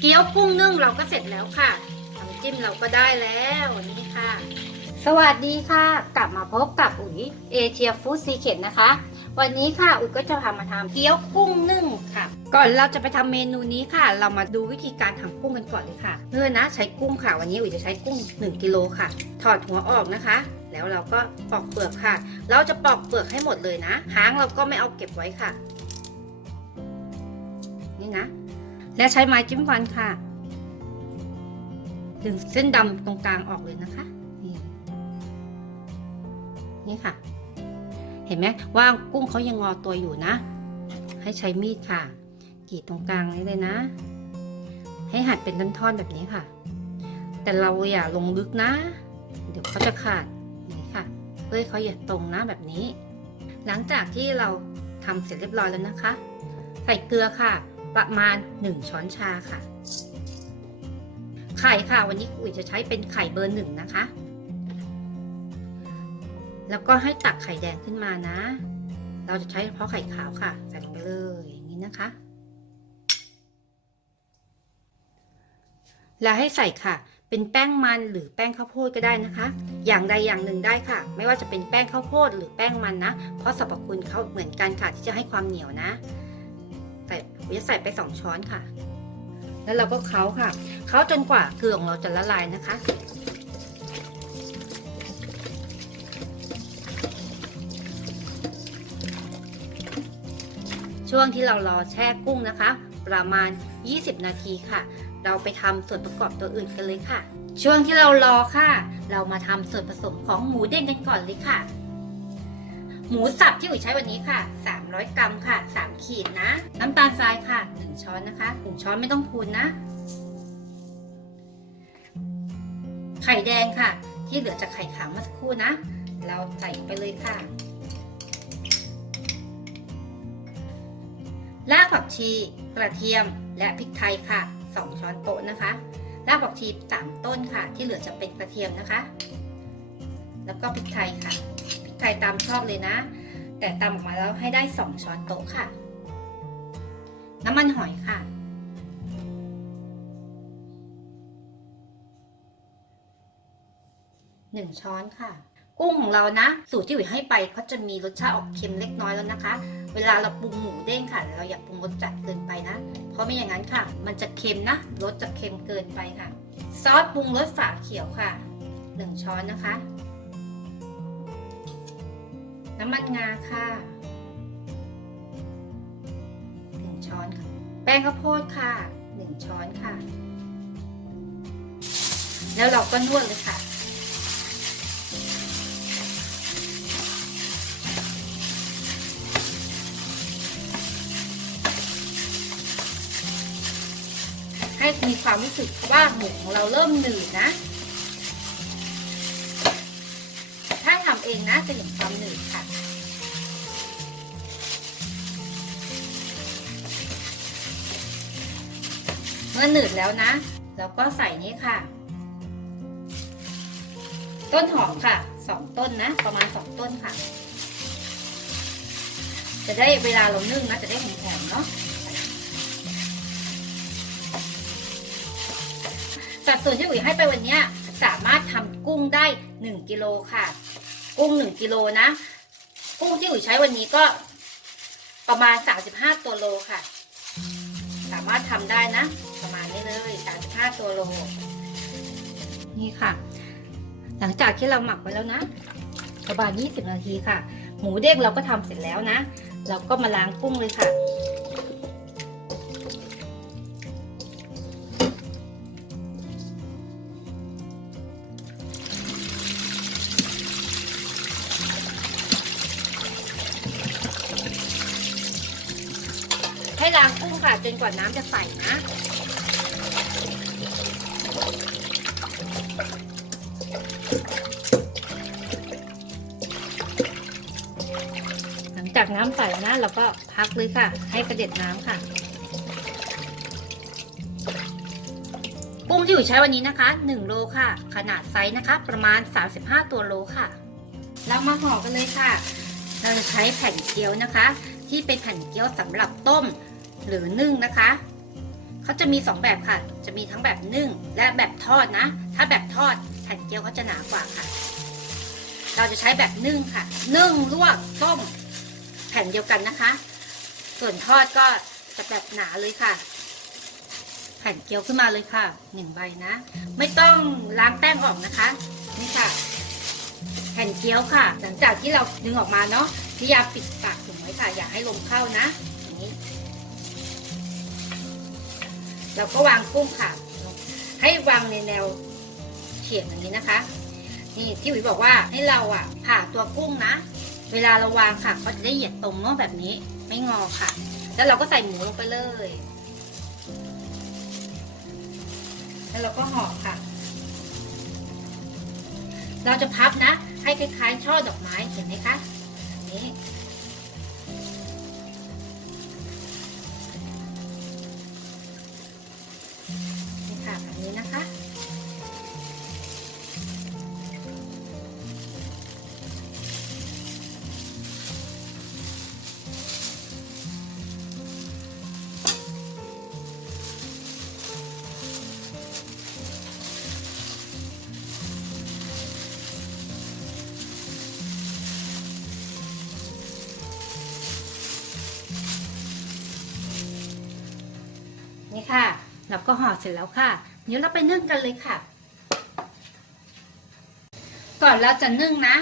เกี๊ยวกุ้งนึ่งเราก็เสร็จแล้วค่ะน้ำจิ้มเราก็ได้แล้วนี่ค่ะ สวัสดีค่ะ กลับมาพบกับอุ๋ยเอเชียฟู้ดซีเค็ดนะคะ วันนี้ค่ะอุ๋ยก็จะพามาทำเกี๊ยวกุ้งนึ่งค่ะ ก่อนเราจะไปทำเมนูนี้ค่ะ เรามาดูวิธีการทำกุ้งกันก่อนเลยค่ะเพื่อนะใช้กุ้งค่ะ วันนี้อุ๋ยจะใช้กุ้ง 1กิโลค่ะ ถอดหัวออกนะคะแล้วเราก็ปอกเปลือกค่ะ เราจะปอกเปลือกให้หมดเลยนะ หางเราก็ไม่เอาเก็บไว้ค่ะ นี่นะ และใช้ไม้จิ้มฟันค่ะ ดึงเส้นดำตรงกลางออกเลยนะคะ นี่นี่ค่ะ เห็นไหมว่ากุ้งเขายังงอตัวอยู่นะ ให้ใช้มีดค่ะกรีดตรงกลางนี้เลยนะ ให้หั่นเป็นท่อนๆแบบนี้ค่ะ แต่เราอย่าลงลึกนะ เดี๋ยวเขาจะขาดนี่ค่ะ เพื่อเขาอย่าตรงนะแบบนี้ หลังจากที่เราทำเสร็จเรียบร้อยแล้วนะคะ ใส่เกลือค่ะ ประมาณ 1 ช้อนชาค่ะ ไข่ค่ะ วันนี้อุ๋ยจะใช้เป็นไข่เบอร์หนึ่งนะคะ แล้วก็ให้ตักไข่แดงขึ้นมานะ เราจะใช้เฉพาะไข่ขาวค่ะ ใส่ลงไปเลยอย่างนี้นะคะ แล้วให้ใส่ค่ะ เป็นแป้งมันหรือแป้งข้าวโพดก็ได้นะคะ อย่างใดอย่างหนึ่งได้ค่ะ ไม่ว่าจะเป็นแป้งข้าวโพดหรือแป้งมันนะ เพราะสรรพคุณเขาเหมือนกันค่ะที่จะให้ความเหนียวนะ จะใส่ไป 2 ช้อนค่ะ แล้วเราก็เคล้าค่ะ เคล้าจนกว่าเกลือของเราจะละลายนะคะ ช่วงที่เรารอแช่กุ้งนะคะ ประมาณ 20 นาทีค่ะ เราไปทำส่วนประกอบตัวอื่นกันเลยค่ะ ช่วงที่เรารอค่ะ เรามาทำส่วนผสมของหมูเด้งกันก่อนเลยค่ะ หมูสับที่อุ๋ยใช้วันนี้ค่ะ 300 กรัมค่ะ 3 ขีดนะ น้ำตาลทรายค่ะ 1 ช้อนนะคะ1ช้อนไม่ต้องพูนนะ ไข่แดงค่ะ ที่เหลือจากไข่ขาวเมื่อสักครู่นะ เราใส่ไปเลยค่ะ รากผักชี กระเทียม และพริกไทยค่ะ 2 ช้อนโต๊ะนะคะ รากผักชี 3 ต้นค่ะ ที่เหลือจะเป็นกระเทียมนะคะ แล้วก็พริกไทยค่ะ พริกไทยตามชอบเลยนะ แต่ตามออกมาแล้วให้ได้ 2 ช้อนโต๊ะค่ะ น้ำมันหอยค่ะหนึ่งช้อนค่ะกุ้งของเรานะ สูตรที่อุ๋ยให้ไปเขาจะมีรสชาติออกเค็มเล็กน้อยแล้วนะคะ เวลาเราปรุงหมูเด้งค่ะ เราอย่าปรุงรสจัดเกินไปนะ เพราะไม่อย่างนั้นค่ะ มันจะเค็มนะรสจะเค็มเกินไปค่ะ ซอสปรุงรสฝาเขียวค่ะหนึ่งช้อนนะคะ น้ำมันงาค่ะหนึ่งช้อนค่ะ แป้งข้าวโพดค่ะหนึ่งช้อนค่ะ แล้วเราก็นวดเลยค่ะให้มีความรู้สึกว่าหมูของเราเริ่มหนืดนะ ถ้าทำเอง นะจะเห็นความหนืดค่ะ เมื่อหนืดแล้วนะ เราก็ใส่นี้ค่ะ ต้นหอมค่ะสองต้นนะ ประมาณสองต้นค่ะ จะได้เวลาเรานึ่งนะ จะได้หอมๆเนาะสัดส่วนที่อุ๋ยให้ไปวันนี้สามารถทำกุ้งได้ 1 กิโลค่ะ กุ้ง1กิโลนะ กุ้งที่อุ๋ยใช้วันนี้ก็ประมาณ35ตัวโลค่ะ สามารถทำได้นะ ประมาณนี้เลย35ตัวโล นี่ค่ะ หลังจากที่เราหมักไว้แล้วนะ ประมาณ20นาทีค่ะ หมูเด้งเราก็ทำเสร็จแล้วนะ เราก็มาล้างกุ้งเลยค่ะ ล้างกุ้งค่ะจนกว่าน้ำจะใสนะหลังจากน้ำใสนะเราก็พักเลยค่ะ ให้กระเด็ดน้ำค่ะ กุ้งที่อยู่ใช้วันนี้นะคะ 1 โลค่ะ ขนาดไซส์นะคะ ประมาณ 35 ตัวโลค่ะเรามาห่อกันเลยค่ะ เราจะใช้แผ่นเกี๊ยวนะคะ ที่เป็นแผ่นเกี๊ยวสำหรับต้ม หรือนึ่งนะคะ เขาจะมีสองแบบค่ะ จะมีทั้งแบบนึ่งและแบบทอดนะ ถ้าแบบทอดแผ่นเกี๊ยวเขาจะหนากว่าค่ะ เราจะใช้แบบนึ่งค่ะ นึ่งลวกต้มแผ่นเดียวกันนะคะ ส่วนทอดก็จะแบบหนาเลยค่ะ แผ่นเกี๊ยวขึ้นมาเลยค่ะหนึ่งใบนะ ไม่ต้องล้างแป้งออกนะคะ นี่ค่ะ แผ่นเกี๊ยวค่ะ หลังจากที่เราดึงออกมาเนาะพยายามปิดปากถุงไว้ค่ะ อย่าให้ลมเข้านะ เราก็วางกุ้งค่ะ ให้วางในแนวเฉียงอย่างนี้นะคะ นี่ที่อุ๋ยบอกว่าให้เราอะ ผ่าตัวกุ้งนะ เวลาเราวางค่ะก็จะได้เหยียดตรงเนาะแบบนี้ ไม่งอค่ะ แล้วเราก็ใส่หมูลงไปเลย แล้วเราก็ห่อค่ะ เราจะพับนะ ให้คล้ายๆช่อดอกไม้เห็นไหมคะนี้นี่ ค่ะ เราก็ห่อเสร็จแล้วค่ะ เดี๋ยวเราไปนึ่งกันเลยค่ะ ก่อนเราจะนึ่งนะ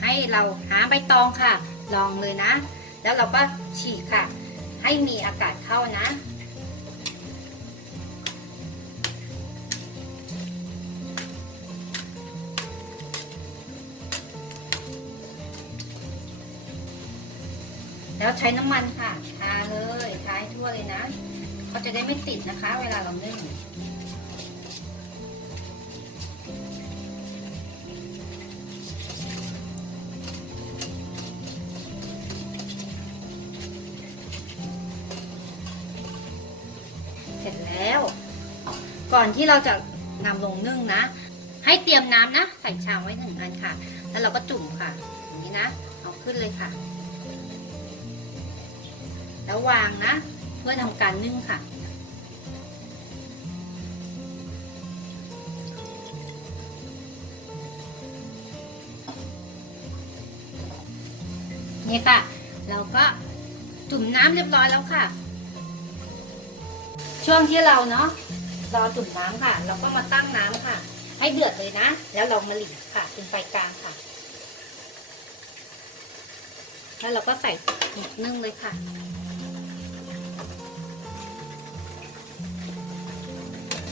ให้เราหาใบตองค่ะ ลองเลยนะ แล้วเราก็ฉีกค่ะ ให้มีอากาศเข้านะแล้วใช้น้ำมันค่ะ ทาเลย ทาให้ทั่วเลยนะ เขาจะได้ไม่ติดนะคะ เวลาเรานึ่งเสร็จแล้ว ก่อนที่เราจะนำลงนึ่งนะ ให้เตรียมน้ำนะ ใส่ชามไว้หนึ่งอันค่ะ แล้วเราก็จุ่มค่ะอย่างนี้นะ เอาขึ้นเลยค่ะ แล้ววางนะ เพื่อทำการนึ่งค่ะ นี่ค่ะ เราก็จุ่มน้ำเรียบร้อยแล้วค่ะ ช่วงที่เราเนาะรอจุ่มน้ำค่ะ เราก็มาตั้งน้ำค่ะ ให้เดือดเลยนะ แล้วเรามาหลีค่ะเป็นไฟกลางค่ะ แล้วเราก็ใส่หมึกนึ่งเลยค่ะ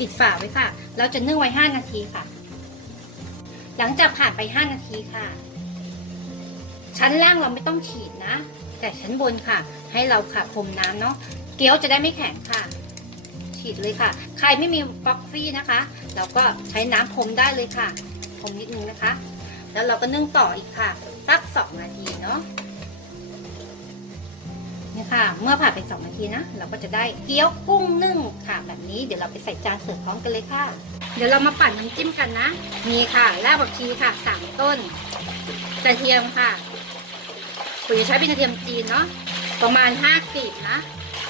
ปิดฝาไว้ค่ะ เราจะนึ่งไว้ 5 นาทีค่ะ หลังจากผ่านไป 5 นาทีค่ะ ชั้นล่างเราไม่ต้องฉีดนะ แต่ชั้นบนค่ะ ให้เราค่ะพรมน้ำเนาะ เกี๊ยวจะได้ไม่แข็งค่ะ ฉีดเลยค่ะ ใครไม่มีฟ็อกฟี่นะคะ เราก็ใช้น้ำพรมได้เลยค่ะ พรมนิดนึงนะคะ แล้วเราก็นึ่งต่ออีกค่ะ สักสองนาทีเนาะ นี่ค่ะ เมื่อผ่านไป 2 นาทีนะ เราก็จะได้เกี๊ยวกุ้งนึ่งค่ะ แบบนี้เดี๋ยวเราไปใส่จานเสิร์ฟพร้อมกันเลยค่ะ เดี๋ยวเรามาปั่นน้ำจิ้มกันนะ มีค่ะรากผักชีค่ะสามต้นกระเทียมค่ะปุ๋ยจะใช้เป็นกระเทียมจีนเนาะประมาณ5กลีบนะ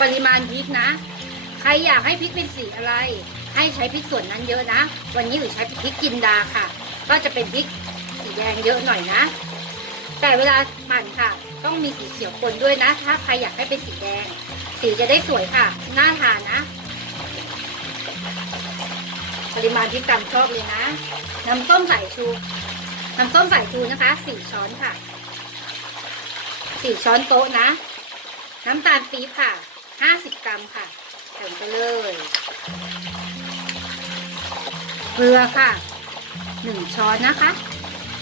ปริมาณพริกนะ ใครอยากให้พริกเป็นสีอะไร ให้ใช้พริกส่วนนั้นเยอะนะ วันนี้หรือใช้พริกจินดาค่ะ ก็จะเป็นพริกสีแดงเยอะหน่อยนะ แต่เวลาปั่นค่ะ ต้องมีสีเขียวปนด้วยนะ ถ้าใครอยากให้เป็นสีแดง สีจะได้สวยค่ะ น่าทานนะ ปริมาณที่ตามชอบเลยนะ น้ำส้มสายชู น้ำส้มสายชูนะคะสี่ช้อนค่ะสี่ช้อนโต๊ะนะ น้ำตาลปี๊บค่ะห้าสิบกรัมค่ะใส่ไปเลยเกลือค่ะหนึ่งช้อนนะคะ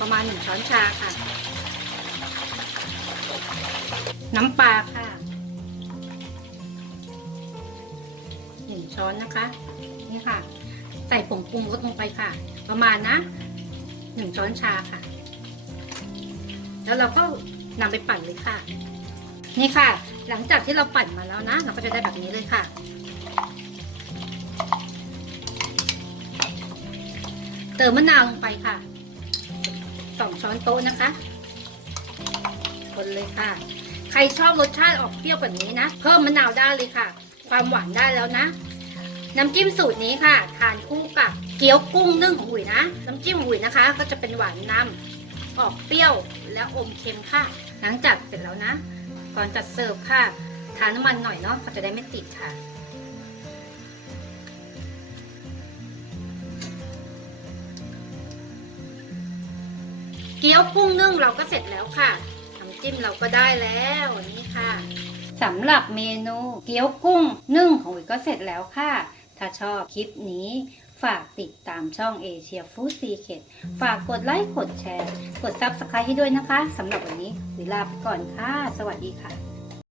ประมาณหนึ่งช้อนชาค่ะ น้ำปลาค่ะหนึ่งช้อนนะคะ นี่ค่ะ ใส่ผงปรุงรสลงไปค่ะ ประมาณนะหนึ่งช้อนชาค่ะ แล้วเราก็นำไปปั่นเลยค่ะ นี่ค่ะ หลังจากที่เราปั่นมาแล้วนะ เราก็จะได้แบบนี้เลยค่ะเติมมะนาวลงไปค่ะสองช้อนโต๊ะนะคะ คนเลยค่ะ ใครชอบรสชาติออกเปรี้ยวแบบนี้นะ เพิ่มมะนาวได้เลยค่ะ ความหวานได้แล้วนะ น้ำจิ้มสูตรนี้ค่ะ ทานคู่กับเกี๊ยวกุ้งนึ่งของหุยนะ น้ำจิ้มของอุ๋ยนะคะ ก็จะเป็นหวานนำออกเปรี้ยวและอมเค็มค่ะ หลังจากเสร็จแล้วนะ ก่อนจัดเสิร์ฟค่ะ ทาน้ำมันหน่อยเนาะก็จะได้ไม่ติดค่ะเกี๊ยวกุ้งนึ่งเราก็เสร็จแล้วค่ะ จิ้มเราก็ได้แล้วนี่ค่ะสำหรับเมนูเกี๊ยวกุ้งนึ่งของอุ๋ยก็เสร็จแล้วค่ะ ถ้าชอบคลิปนี้ฝากติดตามช่องเอเชียฟู้ดซีเคทฝากกดไลค์กดแชร์ กดซับสไครต์ให้ด้วยนะคะสำหรับวันนี้วิลาไปก่อนค่ะ สวัสดีค่ะ